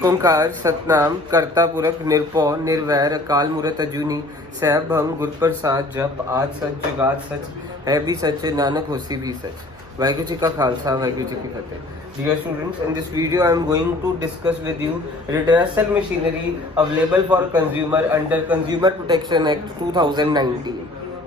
ओंकार सतनाम करता पुरख निरपौ निर्वैर अकाल मूरत अजूनी सहभंग गुरप्रसाद जप आज सच जुगाद सच है भी सच नानक होसी भी सच। वाहिगुरु जी का खालसा वाहिगुरु जी की फतेह। Dear students, in this video I am going to discuss with you redressal machinery available for consumer under Consumer Protection Act 2019।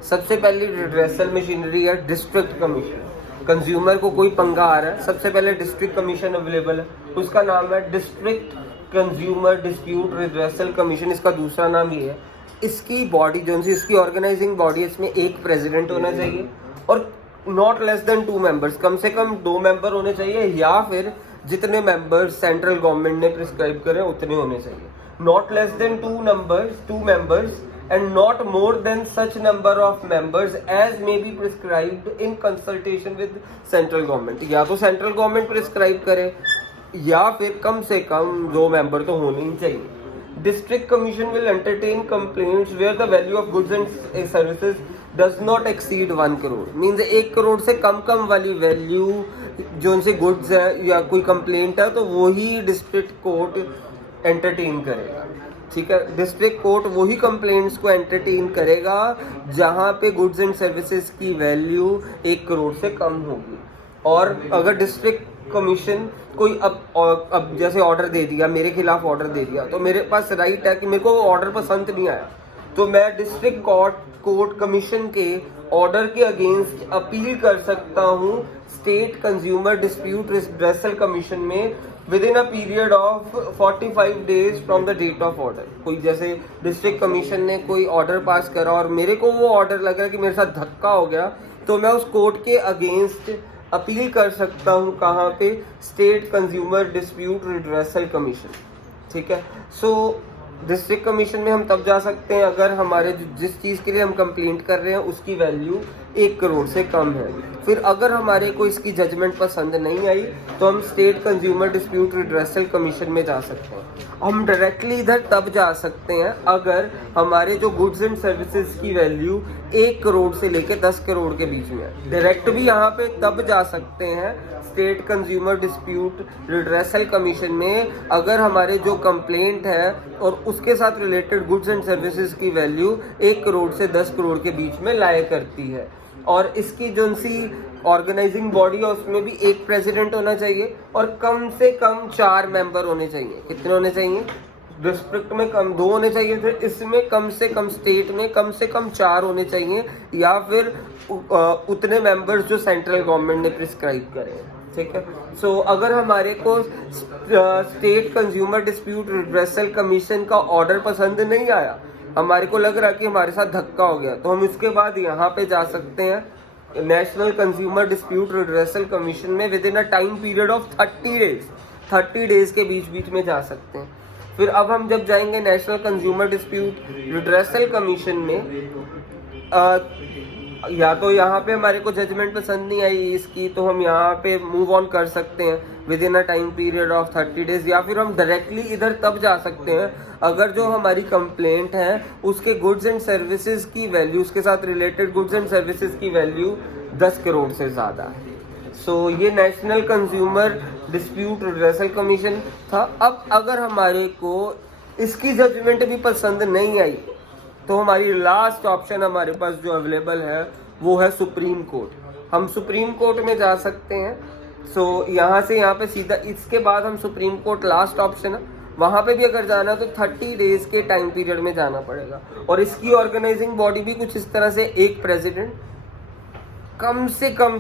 सबसे पहली redressal machinery है डिस्ट्रिक्ट कमीशन। कंज्यूमर को कोई पंगा आ रहा है, सबसे पहले डिस्ट्रिक्ट कमीशन अवेलेबल है, उसका नाम है district consumer dispute redressal commission. इसका दूसरा नाम ये है। इसकी बॉडी जो सी इसकी ऑर्गेनाइजिंग बॉडी, इसमें एक प्रेसिडेंट होना चाहिए और नॉट लेस देन 2 मेंबर्स, कम से कम 2 मेंबर होने चाहिए या फिर जितने मेंबर्स सेंट्रल गवर्नमेंट ने प्रिस्क्राइब करे उतने होने चाहिए। Not less than 2 members and not more than such number of members as may be prescribed in consultation with central government। या तो सेंट्रल गवर्नमेंट प्रिस्क्राइब करे या फिर कम से कम 2 मेंबर तो होने ही चाहिए। District commission will entertain complaints where the value of goods and services does not exceed 1 crore. Means 1 crore से कम वाली वैल्यू जो उनसे गुड्स है या कोई कंप्लेंट है तो वो ही डिस्ट्रिक्ट कोर्ट एंटरटेन करेगा। ठीक है, डिस्ट्रिक्ट कोर्ट वही कंप्लेंट्स को एंटरटेन करेगा जहां पे गुड्स एंड सर्विसेज की वैल्यू 1 करोड़ से कम होगी। और अगर डिस्ट्रिक्ट कमीशन कोई अब जैसे ऑर्डर दे दिया, मेरे खिलाफ ऑर्डर दे दिया, तो मेरे पास राइट है कि मेरे को ऑर्डर पसंद नहीं आया तो मैं डिस्ट्रिक्ट कोर्ट कमीशन के ऑर्डर के अगेंस्ट अपील कर सकता हूँ state consumer dispute redressal commission में within a period of 45 days from the date of order. कोई जैसे डिस्ट्रिक्ट कमीशन ने कोई ऑर्डर पास करा और मेरे को वो ऑर्डर लग रहा है कि मेरे साथ धक्का हो गया, तो मैं उस कोर्ट के अगेंस्ट अपील कर सकता हूँ कहाँ पे, state consumer dispute redressal commission. ठीक है, सो डिस्ट्रिक्ट कमीशन में हम तब जा सकते हैं अगर हमारे जिस चीज़ के लिए हम कंप्लेंट कर रहे हैं उसकी वैल्यू 1 करोड़ से कम है। फिर अगर हमारे को इसकी जजमेंट पसंद नहीं आई तो हम state consumer dispute redressal commission में जा सकते हैं। हम डायरेक्टली इधर तब जा सकते हैं अगर हमारे जो गुड्स एंड सर्विसेज की वैल्यू 1 करोड़ से लेकर 10 करोड़ के बीच में है। डायरेक्ट भी यहाँ पे तब जा सकते हैं state consumer dispute redressal commission में अगर हमारे जो कंप्लेंट है और उसके साथ रिलेटेड गुड्स एंड सर्विसेज की वैल्यू 1 करोड़ से 10 करोड़ के बीच में लाया करती है। और इसकी जो सी ऑर्गेनाइजिंग बॉडी है उसमें भी एक प्रेसिडेंट होना चाहिए और कम से कम 4 मेंबर होने चाहिए। कितने होने चाहिए? डिस्ट्रिक्ट में कम 2 होने चाहिए थे, इसमें कम से कम स्टेट में कम से कम 4 होने चाहिए या फिर उतने मेंबर्स जो सेंट्रल गवर्नमेंट ने प्रिस्क्राइब करे। ठीक है, सो अगर हमारे को state consumer dispute redressal commission का ऑर्डर पसंद नहीं आया, हमारे को लग रहा है कि हमारे साथ धक्का हो गया, तो हम इसके बाद यहाँ पे जा सकते हैं national consumer dispute redressal commission में within a time period of 30 days के बीच में जा सकते हैं। फिर अब हम जब जाएंगे national consumer dispute redressal commission में या तो यहाँ पे हमारे को जजमेंट पसंद नहीं आई इसकी तो हम यहाँ पे मूव ऑन कर सकते हैं with in a time period of 30 days, या फिर हम डायरेक्टली इधर तब जा सकते हैं अगर जो हमारी कंप्लेंट है उसके गुड्स एंड सर्विसेज की वैल्यू, उसके साथ रिलेटेड गुड्स एंड सर्विसेज की वैल्यू 10 करोड़ से ज़्यादा है। सो ये national consumer dispute redressal commission था। अब अगर हमारे को इसकी जजमेंट भी पसंद नहीं आई तो हमारी लास्ट ऑप्शन हमारे पास जो अवेलेबल है वो है सुप्रीम कोर्ट। हम सुप्रीम कोर्ट में जा सकते हैं। सो यहाँ से यहाँ पे सीधा इसके बाद हम सुप्रीम कोर्ट लास्ट ऑप्शन है, वहाँ पे भी अगर जाना तो 30 डेज के टाइम पीरियड में जाना पड़ेगा। और इसकी ऑर्गेनाइजिंग बॉडी भी कुछ इस तरह से, एक प्रेसिडेंट, कम से कम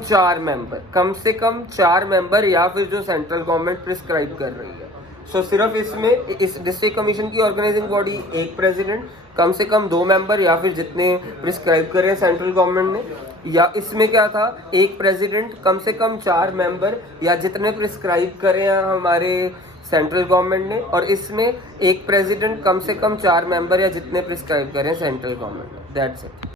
4 मेंबर या फिर जो सेंट्रल गवर्नमेंट प्रिस्क्राइब कर रही है। सो सिर्फ इसमें इस डिस्ट्रिक्ट कमीशन की ऑर्गेनाइजिंग बॉडी एक प्रेसिडेंट, कम से कम 2 मेंबर या फिर जितने प्रिस्क्राइब कर रहे हैं सेंट्रल गवर्नमेंट ने, या इसमें क्या था, एक प्रेसिडेंट, कम से कम 4 मेंबर या जितने प्रिस्क्राइब करे हैं हमारे सेंट्रल गवर्नमेंट ने, और इसमें एक प्रेसिडेंट, कम से कम 4 मेंबर या जितने प्रिस्क्राइब करें सेंट्रल गवर्नमेंट ने। That's it.